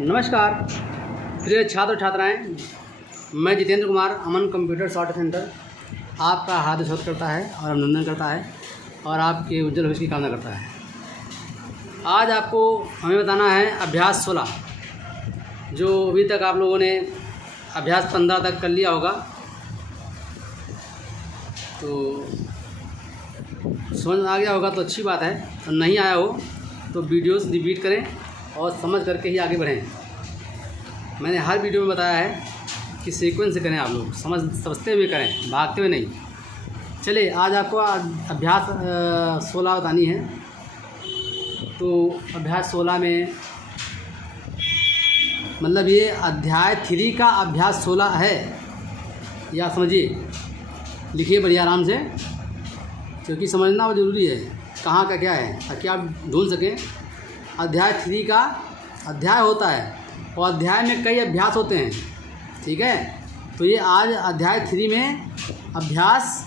नमस्कार प्रिय छात्र छात्राएं, मैं जितेंद्र कुमार अमन कंप्यूटर सॉफ्ट सेंटर आपका हार्दिक स्वागत करता है और अभिनंदन करता है और आपके उज्जवल भविष्य की कामना करता है। आज आपको हमें बताना है अभ्यास 16, जो अभी तक आप लोगों ने अभ्यास 15 तक कर लिया होगा। तो समझ में आ गया होगा तो अच्छी बात है, और नहीं आया हो तो वीडियोस रिपीट करें और समझ करके ही आगे बढ़ें। मैंने हर वीडियो में बताया है कि सीक्वेंस से करें, आप लोग समझते हुए करें, भागते हुए नहीं। चलिए आज आपको अभ्यास 16 बतानी है। तो अभ्यास 16 में मतलब ये अध्याय 3 का अभ्यास 16 है, या समझिए, लिखिए बढ़िया आराम से, क्योंकि समझना वो ज़रूरी है कहाँ का क्या है, ताकि आप ढूंढ सकें। अध्याय 3 का अध्याय होता है और अध्याय में कई अभ्यास होते हैं, ठीक है। तो ये आज अध्याय 3 में अभ्यास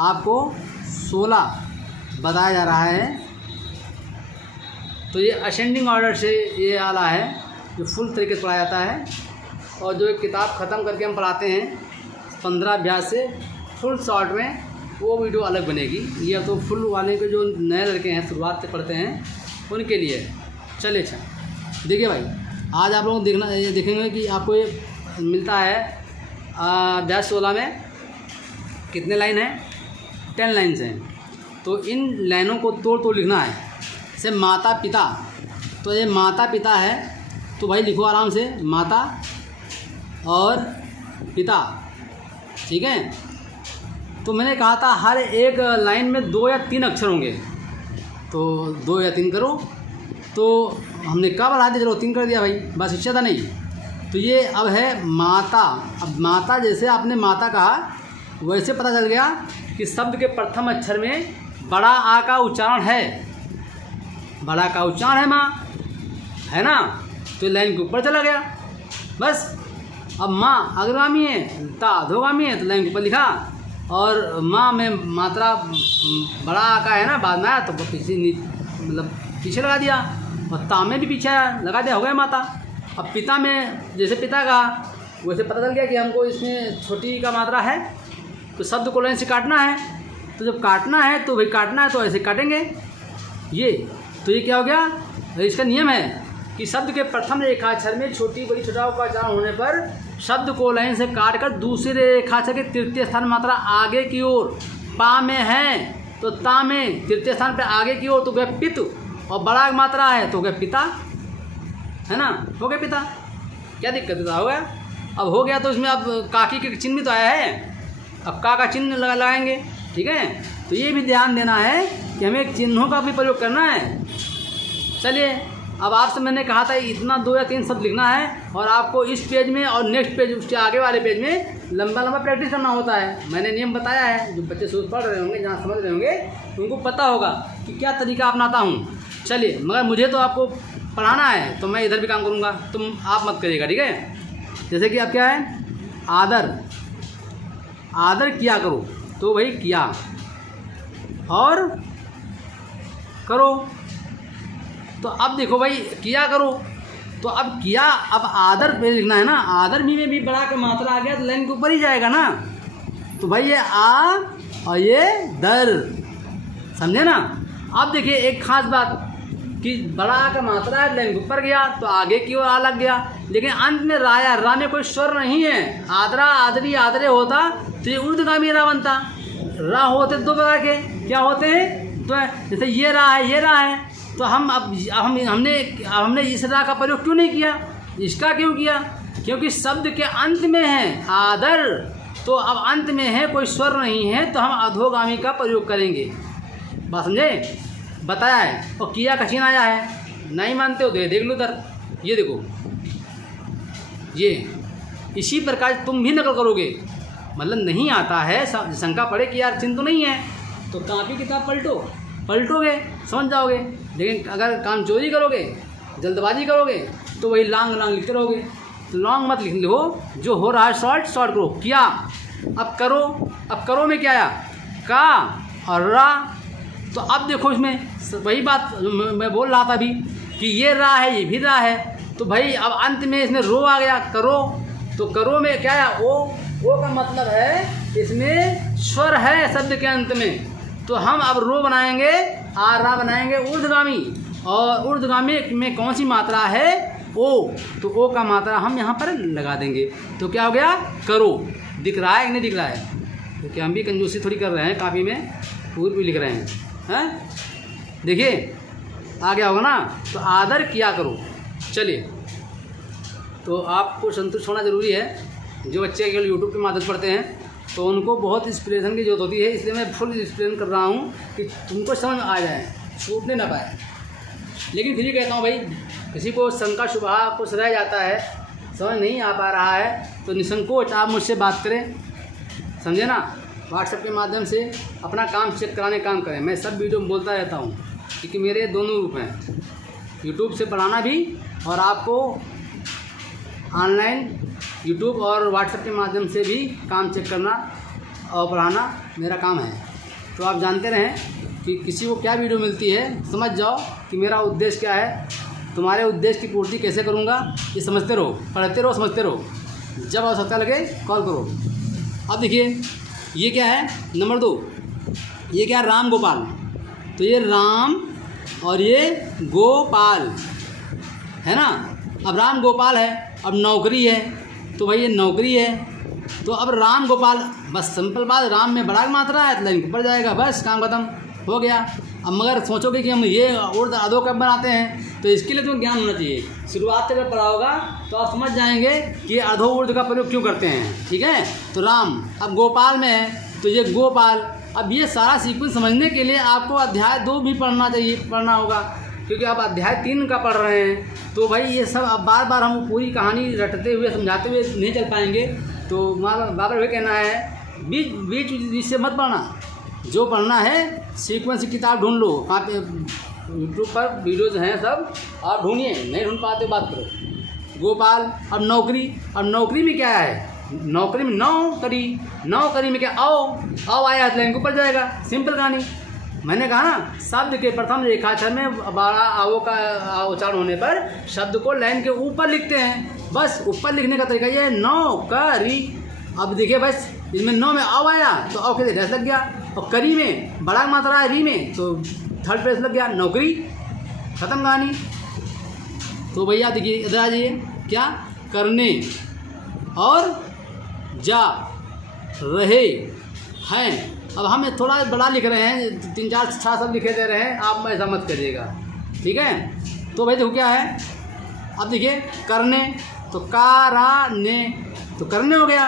आपको 16 बताया जा रहा है। तो ये असेंडिंग ऑर्डर से ये वाला है जो फुल तरीके से पढ़ाया जाता है, और जो एक किताब ख़त्म करके हम पढ़ाते हैं 15 अभ्यास से फुल शॉर्ट में, वो वीडियो अलग बनेगी। ये तो फुल वाले के जो नए लड़के हैं, शुरुआत से पढ़ते हैं, उनके लिए। चलिए अच्छा देखिए भाई, आज आप लोग ये देखेंगे कि आपको ये मिलता है अभ्यास 16 में कितने लाइन हैं, 10 लाइन्स हैं। तो इन लाइनों को तोड़ लिखना है। जैसे माता पिता, तो ये माता पिता है, तो भाई लिखो आराम से, माता और पिता, ठीक है। तो मैंने कहा था हर एक लाइन में 2 या 3 अक्षर होंगे, तो 2 या 3 करो। तो हमने कब बढ़ा दिया, चलो 3 कर दिया भाई, बस इससे ज़्यादा नहीं। तो ये अब है माता। अब माता, जैसे आपने माता कहा, वैसे पता चल गया कि शब्द के प्रथम अक्षर में बड़ा आ का उच्चारण है, बड़ा का उच्चारण है माँ, है ना। तो लाइन के ऊपर चला गया बस। अब माँ अग्रगामी है, ता अधोगामी है, तो लाइन के ऊपर लिखा। और माँ में मात्रा बड़ा आ का है ना, बाद में आया तो पीछे, मतलब पीछे लगा दिया, और ता में भी पीछे लगा दिया, हो गया माता। अब पिता में, जैसे पिता का, वैसे पता चल गया कि हमको इसमें छोटी का मात्रा है, तो शब्द को लाइन से काटना है। तो जब काटना है तो भाई काटना है तो ऐसे काटेंगे ये। तो ये क्या हो गया, इसका नियम है कि शब्द के प्रथम रेखाक्षर में छोटी बड़ी छोटा का उच्चारण होने पर शब्द को लाइन से काट कर दूसरे रेखाक्षर के तृतीय स्थान मात्रा आगे की ओर, पा में है तो ता में तृतीय स्थान पर आगे की ओर, तो गया पित, और बड़ा मात्रा है तो गया पिता, है ना, हो गया पिता। क्या दिक्कत है, हो गया। अब हो गया तो इसमें अब काकी के चिन्ह भी तो आया है, अब का चिन्ह लगाएंगे, ठीक है। तो ये भी ध्यान देना है कि हमें चिन्हों का भी प्रयोग करना है। चलिए अब आपसे मैंने कहा था इतना 2 या 3 शब्द लिखना है, और आपको इस पेज में और नेक्स्ट पेज, उसके आगे वाले पेज में लंबा प्रैक्टिस करना होता है। मैंने नियम बताया है, जो बच्चे शुरू पढ़ रहे होंगे, जहाँ समझ रहे होंगे, उनको पता होगा कि क्या तरीका अपनाता हूँ। चलिए, मगर मुझे तो आपको पढ़ाना है, तो मैं इधर भी काम करूँगा, तुम आप मत करिएगा, ठीक है। जैसे कि अब क्या है, आदर, आदर किया करो, तो भाई किया और करो। तो अब देखो भाई, किया करो, तो अब किया, अब आदर पे लिखना है ना, आदर में भी बड़ा का मात्रा आ गया तो लाइन के ऊपर ही जाएगा ना। तो भाई ये आ और ये दर, समझे ना। अब देखिए एक खास बात कि बड़ा का मात्रा है, लाइन के ऊपर गया तो आगे की ओर आ लग गया, लेकिन अंत में राया, रा में कोई स्वर नहीं है। आदरा, आदरी, आदरे होता तो ये ऊर्ध्वगामी रा बनता। रा होते 2 प्रकार के, क्या होते हैं, तो जैसे ये रा है, ये रा है, तो हमने इस रा का प्रयोग क्यों नहीं किया, इसका क्यों किया, क्योंकि शब्द के अंत में है आदर, तो अब अंत में है, कोई स्वर नहीं है, तो हम अधोगामी का प्रयोग करेंगे। बात समझे, बताया है। और किया का चिन्ह आया है, नहीं मानते हो तो देख लो उधर, ये देखो, ये इसी प्रकार तुम भी नकल करोगे। मतलब नहीं आता है, शंका पड़े कि यार चिन्ह तो नहीं है, तो कापी किताब पलटोगे, समझ जाओगे। लेकिन अगर काम चोरी करोगे, जल्दबाजी करोगे, तो वही लॉन्ग लिखते रहोगे। तो लॉन्ग मत लिख लो, जो हो रहा है शॉर्ट करो। किया, अब करो में क्या आया, का और रा। तो अब देखो इसमें वही बात मैं बोल रहा था अभी कि ये रा है, ये भी रा है, तो भाई अब अंत में इसमें रो आ गया, करो। तो करो में क्या है, ओ का मतलब है इसमें स्वर है शब्द के अंत में। तो हम अब रो बनाएंगे, रा बनाएंगे ऊर्ध्वगामी, और ऊर्ध्वगामी में कौन सी मात्रा है, ओ। तो ओ का मात्रा हम यहाँ पर लगा देंगे। तो क्या हो गया, करो। दिख रहा है कि नहीं दिख रहा है? क्योंकि हम भी कंजूसी थोड़ी कर रहे हैं, कापी में पूर्व भी लिख रहे हैं। देखिए आ गया होगा ना। तो आदर किया करो। चलिए, तो आपको संतुष्ट होना ज़रूरी है। जो बच्चे केवल यूट्यूब पे माध्यम पढ़ते हैं तो उनको बहुत इंस्पिरेशन की जरूरत होती है, इसलिए मैं फुल एक्सप्लेन कर रहा हूँ कि तुमको समझ में आ जाए, छूटने ना पाए। लेकिन फिर भी कहता हूँ भाई, किसी को शंका शुभा कुछ रह जाता है, समझ नहीं आ पा रहा है, तो निसंकोच आप मुझसे बात करें, समझे ना। व्हाट्सएप के माध्यम से अपना काम चेक कराने काम करें। मैं सब वीडियो में बोलता रहता हूँ, क्योंकि मेरे दोनों रूप हैं, यूट्यूब से पढ़ाना भी और आपको ऑनलाइन यूट्यूब और व्हाट्सएप के माध्यम से भी काम चेक करना और पढ़ाना मेरा काम है। तो आप जानते रहें कि किसी को क्या वीडियो मिलती है, समझ जाओ कि मेरा उद्देश्य क्या है, तुम्हारे उद्देश्य की पूर्ति कैसे करूँगा, ये समझते रहो, पढ़ते रहो, समझते रहो। जब आवश्यकता लगे कॉल करो। अब देखिए ये क्या है, नंबर 2, ये क्या है, राम गोपाल। तो ये राम और ये गोपाल है ना। अब राम गोपाल है, अब नौकरी है, तो भाई ये नौकरी है। तो अब राम गोपाल, बस सिंपल बात, राम में बड़ा मात्रा है तो लाइन के ऊपर जाएगा, बस काम खत्म हो गया। अब मगर सोचोगे कि हम ये उर्द अधो कब बनाते हैं, तो इसके लिए तुम्हें ज्ञान होना चाहिए। शुरुआत से जब पढ़ा होगा तो आप समझ जाएंगे कि अधो उर्द का प्रयोग क्यों करते हैं, ठीक है। तो राम, अब गोपाल में है तो ये गोपाल। अब ये सारा सीक्वेंस समझने के लिए आपको अध्याय 2 भी पढ़ना होगा, क्योंकि आप अध्याय 3 का पढ़ रहे हैं। तो भाई ये सब अब बार बार हम पूरी कहानी रटते हुए समझाते हुए नहीं चल पाएंगे। तो बाबर भाई कहना है बीच से मत पढ़ना, जो पढ़ना है सीक्वेंस की किताब ढूंढ लो, कहाँ पे यूट्यूब पर वीडियोज़ हैं सब, आप ढूंढिए, नहीं ढूंढ पाते बात करो। गोपाल, अब नौकरी में क्या है, नौकरी में नौकरी में क्या, आओ आया तो लाइन के ऊपर जाएगा, सिंपल कहानी। मैंने कहा ना, शब्द के प्रथम रेखाक्षर में बड़ा आओ का उच्चारण होने पर शब्द को लाइन के ऊपर लिखते हैं, बस ऊपर लिखने का तरीका ये है, नौकरी। अब देखिए बस इसमें नौ में आओ आया तो आओ के रेस लग गया, और करी में बड़ा मात्रा है री में तो थर्ड प्रेस लग गया, नौकरी, खत्म कहानी। तो भैया देखिए इधर आ जाइए, क्या करने और जा रहे हैं। अब हम थोड़ा बड़ा लिख रहे हैं, 3 4 6 सब लिखे दे रहे हैं, आप ऐसा मत करिएगा, ठीक है। तो भाई देखो क्या है, अब देखिए करने, तो कराने, तो करने हो गया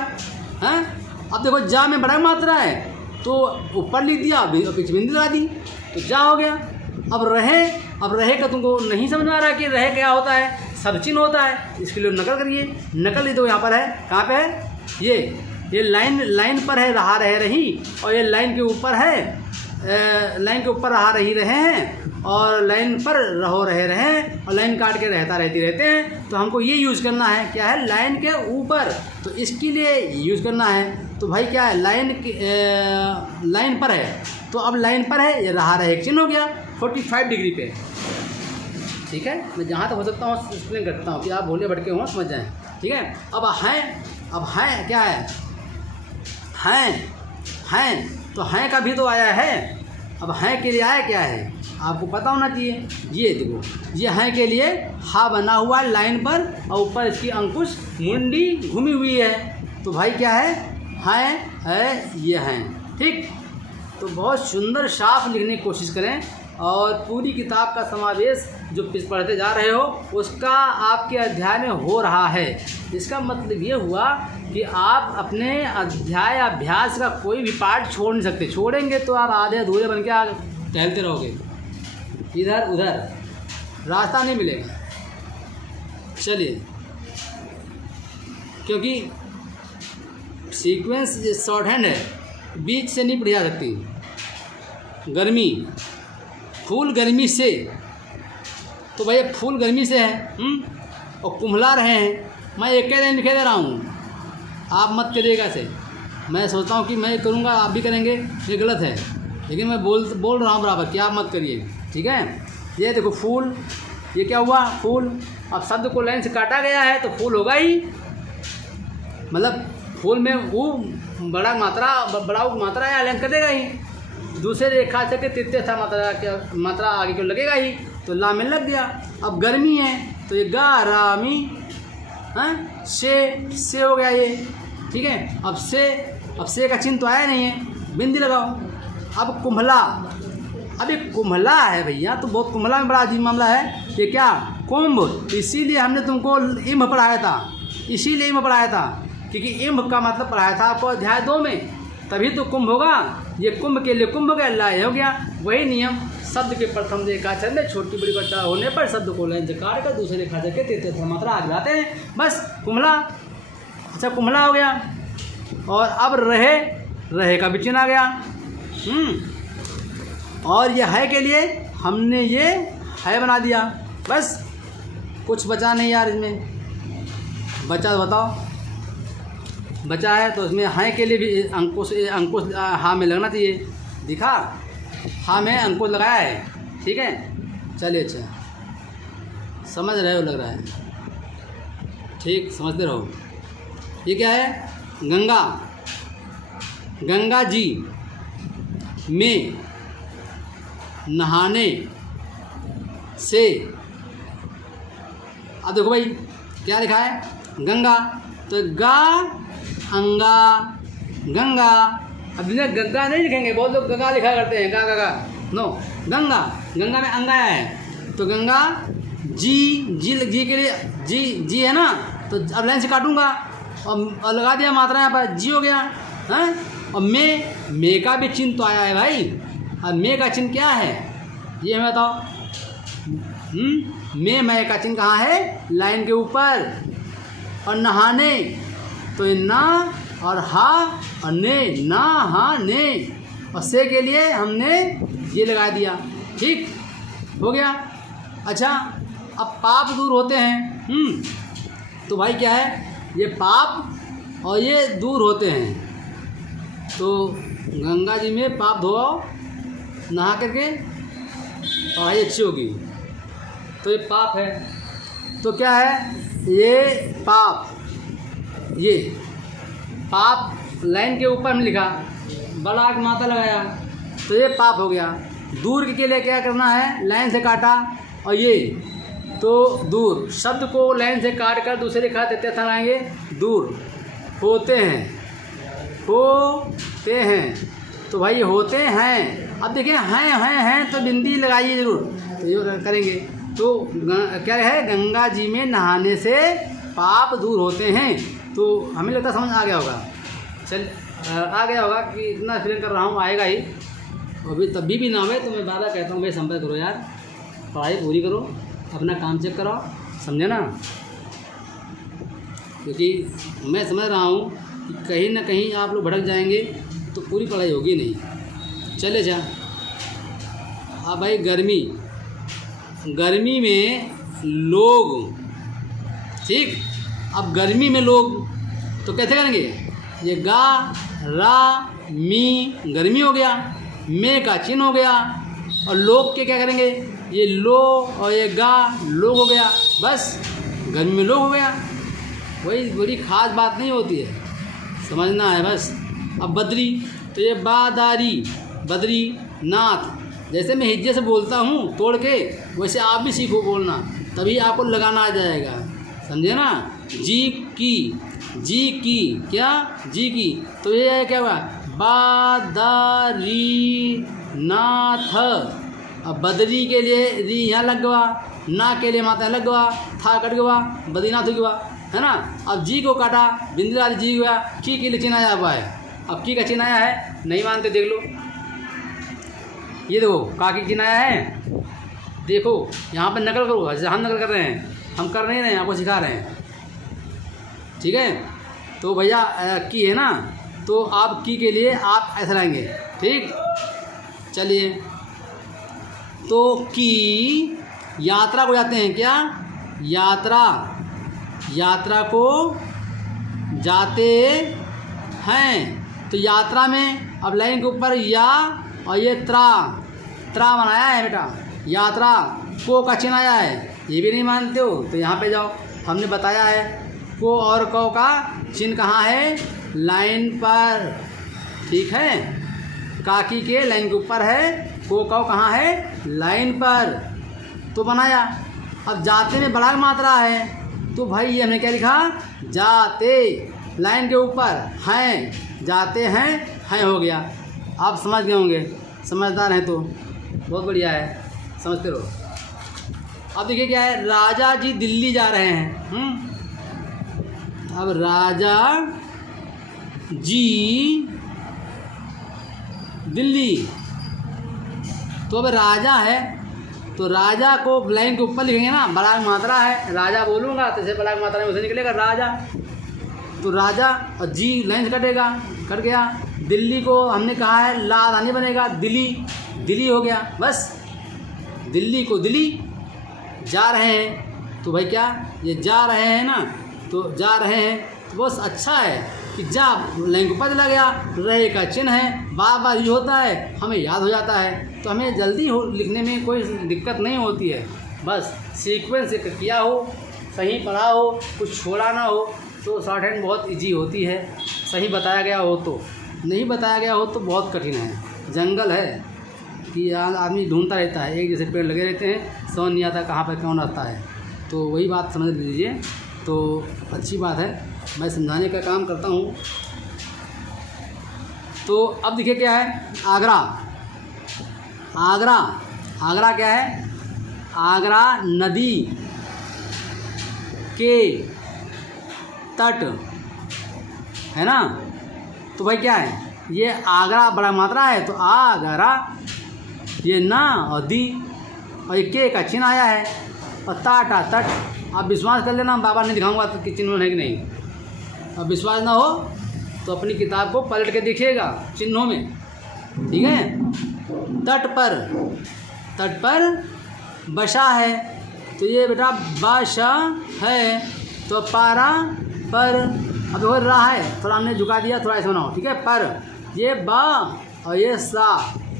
हैं। अब देखो जा में बड़ा मात्रा है तो ऊपर लिख दिया, पीछे बिंदी लगा दी, तो जा हो गया। अब रहे का तुमको नहीं समझ में आ रहा कि रहे क्या होता है, सब चिन्ह होता है, इसके लिए नकल करिए। नकल तो यहाँ पर है, कहाँ पे है, ये लाइन पर है रहा रहे रही, और ये लाइन के ऊपर है, लाइन के ऊपर रहा रही रहे हैं, और लाइन पर रहो रहे हैं, और लाइन काट के रहता रहती रहते हैं। तो हमको ये यूज़ करना है, क्या है, लाइन के ऊपर, तो इसके लिए यूज़ करना है। तो भाई क्या है, लाइन पर है, तो अब लाइन पर है, ये रहा रहे चिन्ह हो गया 45 डिग्री पे, ठीक है। मैं जहाँ तक हो सकता हूँ एक्सप्लेन करता हूँ कि आप भोले भटके हों समझ जाएँ, ठीक है। अब हैं क्या है, हैं तो हैं का भी तो आया है। अब हैं के लिए आया क्या है, आपको पता होना चाहिए। ये देखो, ये हैं के लिए हा बना हुआ है लाइन पर, और ऊपर इसकी अंकुश मुंडी घूमी हुई है, तो भाई क्या है ये हैं, ठीक। तो बहुत सुंदर साफ लिखने की कोशिश करें, और पूरी किताब का समावेश जो पढ़ते जा रहे हो उसका आपके अध्याय में हो रहा है। इसका मतलब ये हुआ कि आप अपने अध्याय अभ्यास का कोई भी पार्ट छोड़ नहीं सकते। छोड़ेंगे तो आप आधे अधूरे बन के टहलते रहोगे, इधर उधर रास्ता नहीं मिलेगा। चलिए, क्योंकि सीक्वेंस शॉर्ट हैंड है, बीच से नहीं पढ़ी जा सकती। गर्मी, फूल गर्मी से, तो भैया फूल गर्मी से है, और कुम्हला रहे हैं। मैं एक ही लाइन लिखे दे रहा हूँ, आप मत करिएगा से। मैं सोचता हूँ कि मैं करूँगा आप भी करेंगे, ये गलत है, लेकिन मैं बोल रहा हूँ बराबर कि आप मत करिए, ठीक है। ये देखो फूल, ये क्या हुआ, फूल, अब शब्द को लाइन से काटा गया है तो फूल होगा ही, मतलब फूल में वो बड़ा मात्रा या लाइन कटेगा ही। दूसरे रेखा से के तृतीय था मात्रा आगे को लगेगा ही, तो ला में लग गया। अब गर्मी है तो ये गा रा मी, हाँ से हो गया ये, ठीक है। अब से का चिन्ह तो आया नहीं है, बिंदी लगाओ। अब कुंभला, अब ये कुंभला है भैया, तो बहुत कुंभला में बड़ा अजीब मामला है। ये क्या कुंभ, इसीलिए हमने तुमको इम्भ पढ़ाया था, इसीलिए इम्भ पढ़ाया था, क्योंकि इम्भ का मतलब पढ़ाया था आपको अध्याय 2 में, तभी तो कुंभ होगा। ये कुंभ के लिए कुंभ का ला हो गया। वही नियम शब्द के प्रथम रेखाचर में छोटी बड़ी कटा होने पर शब्द को लाइन से काट कर दूसरे रेखाचर के तृतीय मात्रा आगे लाते हैं, बस कुंभला। अच्छा कुंभला हो गया। और अब रहे का भी चिन्ह आ गया। और ये है के लिए हमने ये है बना दिया, बस कुछ बचा नहीं यार इसमें। बचा तो बताओ, बचा है तो इसमें है के लिए भी अंकुश हाँ में लगना चाहिए। दिखा, हाँ में अंकुश लगाया है, ठीक है। चलिए अच्छा समझ रहे हो लग रहा है, ठीक समझते रहो। ये क्या है, गंगा, गंगा जी में नहाने से, अब देखो भाई क्या लिखा है, गंगा, तो गा अंगा गंगा। अब गंगा नहीं लिखेंगे, बहुत लोग गंगा लिखा करते हैं, गा नो, गंगा, गंगा में अंगा है, तो गंगा जी के लिए जी है ना, तो अब लाइन से काटूंगा और लगा दिया मात्रा यहाँ पर, जी हो गया है। और मे का भी चिन्ह तो आया है भाई। अब मे का चिन्ह क्या है ये हमें बताओ। मैं का चिन्ह कहाँ है, लाइन के ऊपर। और नहाने तो ना और हा और ने, ना हा ने, और से के लिए हमने ये लगा दिया, ठीक हो गया। अच्छा अब पाप दूर होते हैं, तो भाई क्या है, ये पाप और ये दूर होते हैं। तो गंगा जी में पाप धोआओ नहा करके, पढ़ाई अच्छी होगी। तो ये पाप है, तो क्या है ये पाप, ये पाप लाइन के ऊपर में लिखा, बड़ा एक माता लगाया, तो ये पाप हो गया। दूर के लिए क्या करना है, लाइन से काटा, और ये तो दूर शब्द को लाइन से काट कर दूसरे रेखा देते लगाएंगे, दूर होते हैं, तो भाई होते हैं। अब देखिए हैं तो बिंदी लगाइए जरूर, तो ये करेंगे। तो क्या है, गंगा जी में नहाने से पाप दूर होते हैं। तो हमें लगता समझ आ गया होगा, चल आ गया होगा कि इतना एक्सप्लेन कर रहा हूँ, आएगा ही। अभी तभी भी ना आवे तो मैं बार कहता हूँ भाई संपर्क करो यार, पढ़ाई पूरी करो, अपना काम चेक कराओ, समझे ना। क्योंकि मैं समझ रहा हूँ कि कहीं ना कहीं आप लोग भटक जाएंगे तो पूरी पढ़ाई होगी नहीं। चले जा। अब भाई गर्मी में लोग, ठीक। अब गर्मी में लोग तो कैसे करेंगे, ये गा रा मी गर्मी हो गया, मे का चिन्ह हो गया, और लोग के क्या करेंगे, ये लो और ये गा लोग हो गया, बस गर्मी में लोग हो गया। वही बड़ी खास बात नहीं होती है, समझना है बस। अब बद्री, तो ये बादारी, बद्री नाथ, जैसे मैं हिज्जे से बोलता हूँ तोड़ के, वैसे आप भी सीखो बोलना, तभी आपको लगाना आ जाएगा, समझे ना। जी की क्या, जी की, तो ये क्या हुआ, बादारी नाथ। अब बद्री के लिए री यहाँ लग गया, ना के लिए माता लग गया, था कट गया, बद्रीनाथ हो गया, है ना। अब जी को काटा, बिंदुदारी जी हुआ, की के लिए चिन्ह आया हुआ है। अब की का चिन्ह आया है, नहीं मानते देख लो, ये देखो का की चिन्ह आया है, देखो यहाँ पर नकल करो, हम नकल कर रहे हैं, हम कर नहीं रहे हैं, आपको सिखा रहे हैं, ठीक है। तो भैया की है ना, तो आप की के लिए आप ऐसा लाएंगे, ठीक। चलिए, तो की यात्रा को जाते हैं क्या, यात्रा को जाते हैं। तो यात्रा में अब लाइन के ऊपर या और ये त्रा बनाया है बेटा, यात्रा को का चिन्ह आया है, ये भी नहीं मानते हो तो यहाँ पे जाओ, हमने बताया है को और कौ का चिन्ह कहाँ है, लाइन पर, ठीक है। काकी के लाइन के ऊपर है, को कौ कहाँ है, लाइन पर, तो बनाया। अब जाते में बड़ा मात्रा है तो भाई ये हमने क्या लिखा, जाते, लाइन के ऊपर हैं, जाते हैं हो गया। आप समझ गए होंगे, समझदार हैं तो बहुत बढ़िया है, समझते रहो। अब देखिए क्या है, राजा जी दिल्ली जा रहे हैं। अब राजा जी दिल्ली, तो अब राजा है तो राजा को लाइन के ऊपर लिखेंगे ना, बड़ा मात्रा है, राजा बोलूँगा तो इसे बड़ा मात्रा में उसे निकलेगा राजा, तो राजा और जी लाइन से कटेगा, कट गया। दिल्ली को हमने कहा है ला रानी बनेगा, दिल्ली, दिल्ली हो गया, बस। दिल्ली को दिल्ली, जा रहे हैं तो भाई क्या, ये जा रहे हैं ना, तो जा रहे हैं तो बस अच्छा है कि जा लाइन के ऊपर चला गया, रहे का चिन्ह है, बार बार ये होता है, हमें याद हो जाता है, तो हमें जल्दी लिखने में कोई दिक्कत नहीं होती है। बस सीक्वेंस से किया हो, सही पढ़ा हो, कुछ छोड़ा ना हो, तो शॉर्ट हैंड बहुत इजी होती है। सही बताया गया हो तो, नहीं बताया गया हो तो बहुत कठिन है। जंगल है कि आदमी ढूंढता रहता है, एक जैसे पेड़ लगे रहते हैं, समझ नहीं आता कहाँ पर कौन रहता है, तो वही बात समझ लीजिए। तो अच्छी बात है, मैं समझाने का काम करता हूँ। तो अब देखिए क्या है, आगरा, आगरा, आगरा क्या है, आगरा नदी के तट है ना, तो भाई क्या है, ये आगरा बड़ा मात्रा है तो आगरा, ये ना और दी, और ये के का चिन्ह आया है, और ताटा तट। आप विश्वास कर लेना, बाबा नहीं दिखाऊंगा तो कि चिन्ह है कि नहीं। अब विश्वास ना हो तो अपनी किताब को पलट के देखिएगा चिन्हों में, ठीक है। तट पर, तट पर बसा है, तो ये बेटा बसा है, तो पारा पर, अब हो रहा है, थोड़ा हमने झुका दिया, थोड़ा ऐसा बनाओ, ठीक है। पर ये बा और ये सा,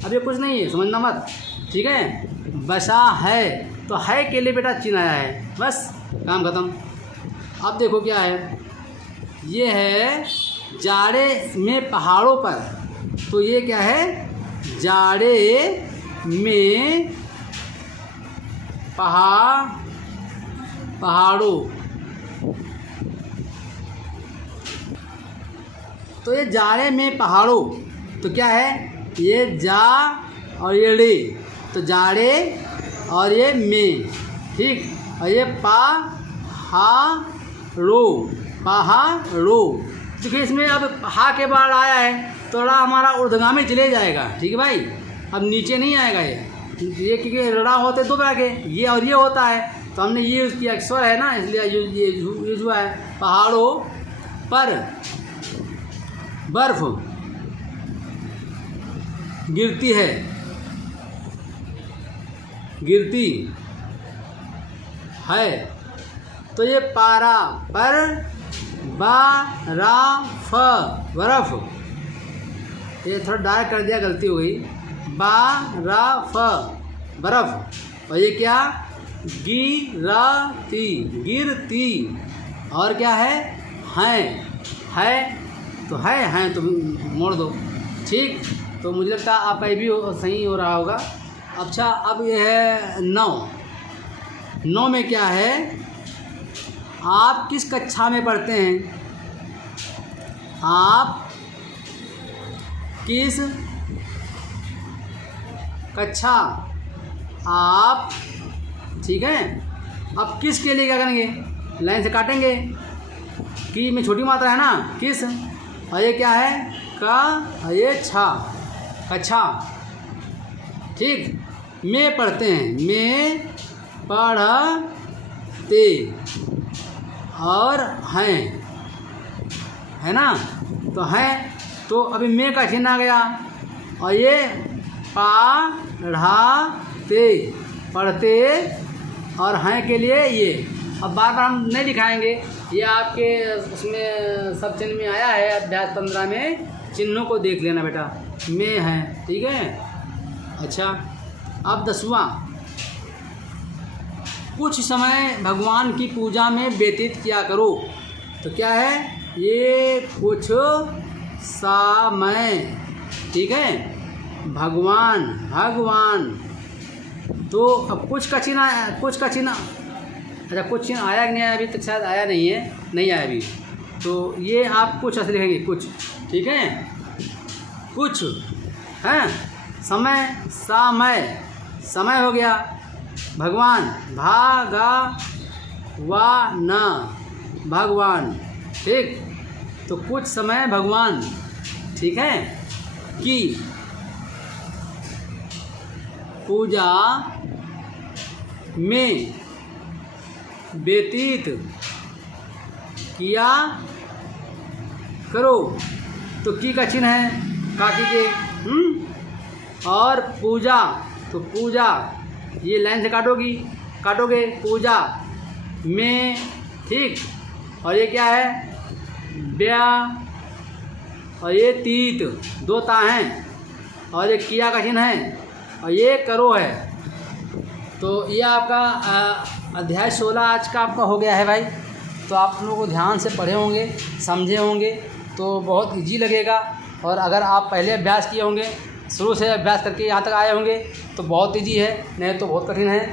अब ये कुछ नहीं है, समझना मत, ठीक है। बसा है तो है के लिए बेटा चिन्ह आया है, बस काम खत्म। अब देखो क्या है, ये है जाड़े में पहाड़ों पर, तो ये क्या है, जाड़े में पहाड़ों, तो ये जाड़े में पहाड़ों, तो क्या है, ये जा और ये रे, तो जाड़े और ये में, ठीक, और ये पहाड़ों, क्योंकि इसमें अब हा के बाद आया है, थोड़ा हमारा ऊर्ध्वगामी चले जाएगा, ठीक है भाई, अब नीचे नहीं आएगा ये क्योंकि रड़ा होते दो तरह के, ये और ये होता है, तो हमने ये यूज़ किया, स्वर है ना, इसलिए ये यूज हुआ है। पहाड़ों पर बर्फ गिरती है, गिरती है, तो ये पारा पर बर्फ, बर्फ, ये थोड़ा डार्क कर दिया, गलती हो गई, बर्फ, बर्फ, और ये क्या, गिरती, गिरती, और क्या है तो है तो मोड़ दो, ठीक। तो मुझे लगता है आपका ये भी सही हो रहा होगा। अच्छा, अब ये है 9 में क्या है, आप किस कक्षा में पढ़ते हैं, आप किस कक्षा, आप, ठीक है। अब किस के लिए क्या करेंगे, लाइन से काटेंगे, कि में छोटी मात्रा है ना, किस, और ये क्या है, का, और ये छा, कक्षा, ठीक। में पढ़ते हैं, में पढ़ते, और हैं, है ना, तो हैं, तो अभी में का चिन्ह आ गया, और ये पढ़ाते, पढ़ते, और हैं के लिए ये। अब बार बार हम नहीं दिखाएंगे, ये आपके उसमें सब चिन्ह में आया है, अभ्यास 15 में चिन्हों को देख लेना बेटा, में है, ठीक है। अच्छा, अब 10वां, कुछ समय भगवान की पूजा में व्यतीत किया करो। तो क्या है ये, कुछ समय, ठीक है, भगवान। तो अब कुछ का चिन्ह, अच्छा कुछ चिन्ह आया कि नहीं आया अभी तक, शायद आया नहीं है, नहीं आया अभी। तो ये आप कुछ ऐसे लिखेंगे, कुछ, ठीक है, कुछ हैं, समय हो गया, भगवान, भगवान, ठीक। तो कुछ समय भगवान, ठीक है, की पूजा में व्यतीत किया करो। तो की का चिन्ह है काकी के, और पूजा, तो पूजा ये लाइन से काटोगे पूजा में, ठीक। और ये क्या है, ब्या, और ये तीत, दो ता हैं, और ये किया का चिन्ह है, और ये करो है। तो ये आपका अध्याय 16 आज का आपका हो गया है भाई। तो आप लोगों को ध्यान से पढ़े होंगे, समझे होंगे, तो बहुत इजी लगेगा। और अगर आप पहले अभ्यास किए होंगे, शुरू से अभ्यास करके यहाँ तक आए होंगे, तो बहुत इजी है, नहीं तो बहुत कठिन है।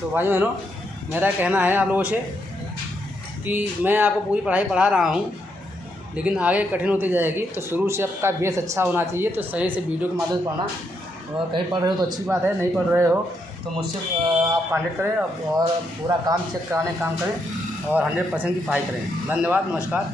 तो भाई बहनों, मेरा कहना है आप लोगों से कि मैं आपको पूरी पढ़ाई पढ़ा रहा हूँ, लेकिन आगे कठिन होती जाएगी। तो शुरू से आपका बेस अच्छा होना चाहिए। तो सही से वीडियो के माध्यम से पढ़ना, और कहीं पढ़ रहे हो तो अच्छी बात है, नहीं पढ़ रहे हो तो मुझसे आप कॉन्टेक्ट करें और पूरा काम चेक कराने का काम करें, और 100% की पढ़ाई करें। धन्यवाद, नमस्कार।